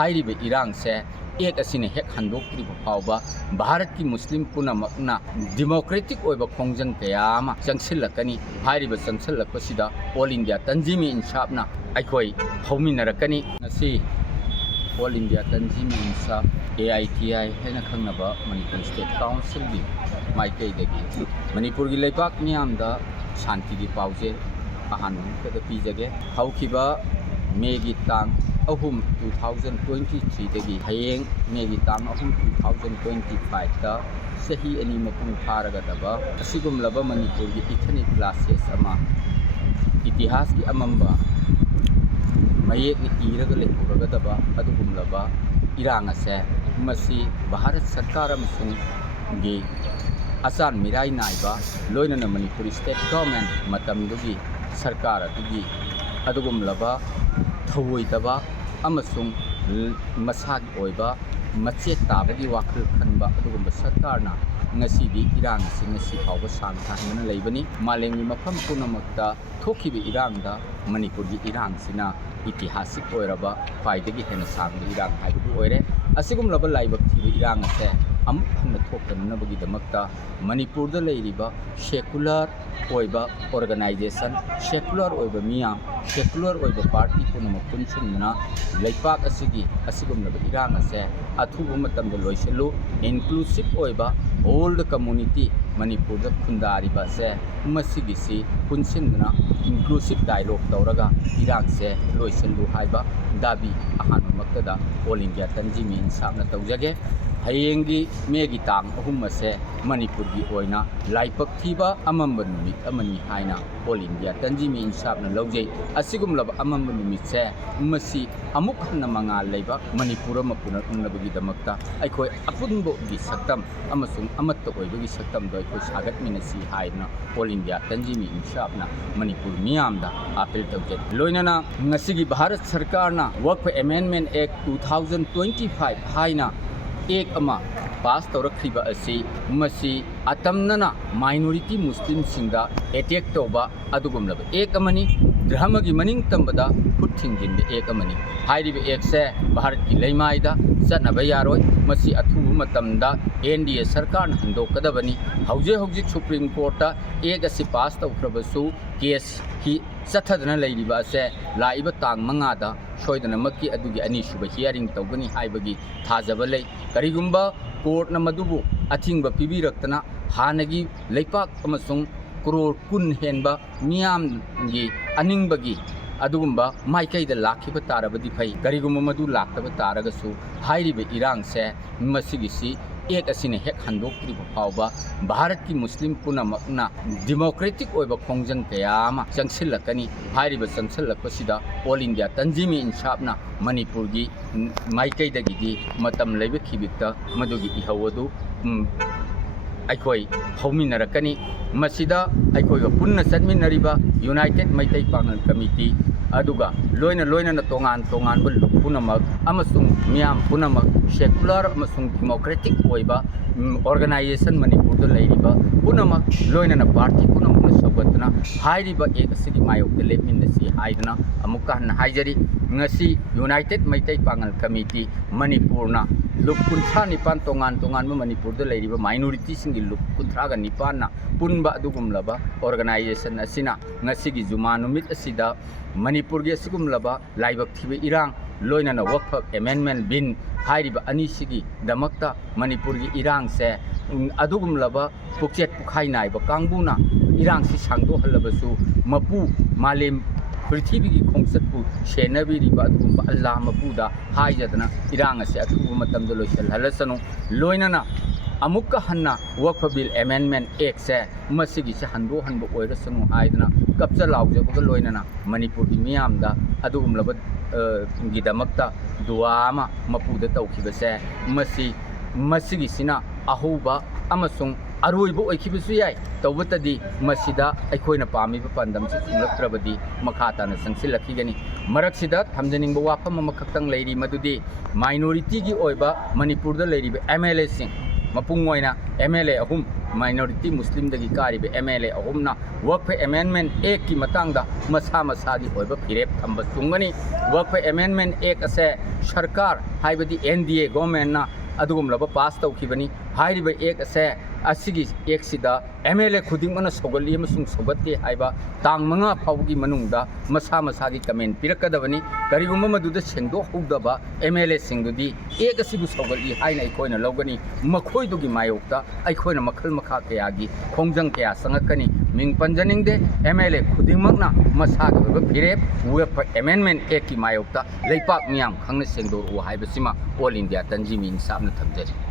हाइरिबे इरांग से एक असिने हेक हंदोक्रिबो फावबा भारत की मुस्लिम पुनमकना डेमोक्रेटिक ओइबा खोंजंग कयामा चंगसिलकनी हाइरिबे चंगसिलकपसिदा ऑल इंडिया तंजीमी इंसाफना अखोई फौमिनरकनी नसी All India Tanzimi Insaf AITI हैना खंगनबा मणिपुर स्टेट काउंसिल की माइकैदगी मणिपुर की लेपाक मियामदा शांति की पाउजे अहानुकद पीजगे हौखिबा मे की तांग अहुम 2023 दगी हयेंग मे की तांग अहुम 2025 दा सही अनि मपुंग फारगदबा असिगुमलबा मणिपुर की इथनिक क्लासेस अमा इतिहास की अमंबा मयेक इरग लेहुरगदबा अदुगुमलबा इरांग असे मसी भारत सरकार अमसुंग गी असान मिराई नाइबा लोइनना मणिपुर स्टेट गवर्नमेंट मतमदुगी सरकार अदुगी अदुगुमलबा थवोइदबा अमसुंग मसागी ओइबा मचेक ताबगी वाखल खनबा अदुगुमबा सरकारना ngasibi irang si ngasi fawba sangthana leibani malengni mafam punamakta thokhibi irangda manipur gi irang sina itihasik oiraba paidagi hena sangni irang haibu oire asigum laba laibak thibi irang ase amuk hamna thoktanabagi damakta manipur da leiriba secular oiba organization secular oiba miyam secular oiba party punamak punsinna leipak asigi asigum laba irang ase athubu matamda loiselu inclusive oiba all the community Manipur da khundariba se masigi si punsinna inclusive dialogue tawraga irang se loisenlu haiba dabi ahanu maktada all india tanjimi insafna tawjage hayengi megi tang ahum se manipur gi oina laipak thiba amamba numit amani haina all india tanjimi insafna lawjei asigum laba amamba numit se masi amuk hanna mangal leiba manipur mapuna unnabagi damakta aikoi apunbo gi saktam amasung amatta oibagi saktam doi ko sagat minasi haina all india tanjimi insafna manipur miyamda apel tawjet loinana ngasigi bharat sarkar na work amendment act 2025 haina एक अमा पास तौरखिबा असी मसी अतमनना minority मुस्लिम सिंगदा attack तौबा अदुगुमलब एक अमनी धर्म की मनिंग तंबदा खुद थिंगिन एक अमनी हाइरिबे एक से भारत की लैमाइदा चनब यारोय मसी अथुबु मतमदा NDA सरकार हंदोकदबनी हौजे हौजिक सुप्रीम कोर्ट एक असी पास तौखरबसु केस ही चथदना लैरिबा से लाइबा तांग मंगादा सोयदनमकी अदुगी अनिसुबा हियरिंग तौगनी हाइबगी थाजबा लै करिगुंबा कोर्ट न मदुबु अथिंगबा पिबिरक्तना हानगी लेपाक अमसुंग करोड़ कुन हेनबा मियामगी अनिंगबगी अदुगुंबा माइकैदा लाखिबा तारबदी फै करिगुंबा मदु लाक्तबा तारगसु हाइरिबे इरांग से मसिगिसी एक असिने हेक हंदोक्रिबो फावबा भारत की मुस्लिम पुनमकना डेमोक्रेटिक ओइबा खोंजंग कयामा चंगसिलकनी हाइरिबा चंगसिलकपसिदा ऑल इंडिया तंजीमी इंसाफना मणिपुर की माइकैदगी मतम लेबखिबिक्ता मदुगी इहवदु अखोई फौमिनरकनी मसिदा अखोई पुन्ना चटमिनरिबा यूनाइटेड मैतै पांगल कमिटी अदुगा लोइना लोइना तोंगान तोंगान लुक पुनमक अमसुंग मियाम पुनमक सेकुलर अमसुंग डेमोक्रेटिक ओइबा ऑर्गेनाइजेशन मणिपुर द लैरिबा पुनमक लोइना पार्टी पुनमक सौगतना हाइरिबा एक सिगी मायोक लेमिनसी हाइदना अमुका हाइजरी ngasi united Meitei Pangal committee मणिपुरना लुक 19 तोंगान तोंगान मणिपुर द लैरिबा माइनॉरिटी सिंगी लुक 19 ना पुनबा अदुगुमलबा ऑर्गेनाइजेशन असिना ngasi gi जुमा नुमित असिदा मणिपुर के सिगुमलबा लाइबक थिबे इरांग लोइना वक्फ अमेंडमेंट बिन हाइरिबा अनिसिगी दमक्ता मणिपुर की इरांग से अदुगुमलबा पुक्चेट पुखाई नाइबा कांगबुना इरांग सि सांगदो हलबसु मपु मालेम पृथ्वी की खोंसतपु सेनबिरिबा अदुगुमबा अल्लाह मपुदा हाइजदना इरांग से अथुबु मतमदो लोइसल हलसनु लोइना अमुक हन्ना वक्फ बिल अमेंडमेंट एक्ट से मसिगी से हंदो हंबो ओइरसनु हाइदना कब्जा लाउजबगा लोइना मणिपुर की मियामदा अदुगुमलब गिदमक्ता दुआमा मपुदा तौखिबसे मसि मसिगिसिना अहुबा अमसुंग अरोइबो ओइखिबसु याय तौबतदी मसिदा अखोइना पामिबा पांदम से सुंगलक्त्रबदी मखाताना संसिलखिगनी मरक्सिदा थमजनिंगबा वाफम अमखक्तंग लैरि मदुदी माइनॉरिटी की ओइबा मणिपुर द लैरिबा MLA सिंग मपुंग ओइना MLA अहुम माइनॉरिटी मुस्लिम दगी कारिबे MLA अहुमना वर्क अमेंडमेंट एक्ट की मतंगदा मसा मसागी होइबा फिरेप थंब चुंगनी वर्क अमेंडमेंट एक्ट असे सरकार हाइबदी NDA गवर्नमेंट ना अदुगुमलबा पास तौखिबनी हाइरिबा एक्ट असे असिगी एक्ट सिदा MLA खुदिंगमना सोगली अमसुंग सोगते हाइबा तांग मंगा फाउगी मनुंगदा मसा मसागी कमेंट पिरकदबनी करिगुम मदुदा सेंदो हुदबा MLA सिंगदुदी एक्ट असिबु सोगली हाइना अखोइना लौगनी मखोइदुगी मायोक्ता अखोइना मखल मखा कयागी खोंजंग कया संगकनी मिंग पंजनिंगदे MLA खुदिंगमकना मसागी होइबा फिरेप वेब अमेंडमेंट एक्ट की मायोक्ता लेपाक मियाम खंगना सेंदो हाइबसिमा ऑल इंडिया तंजीमी इंसाफना थमजरी।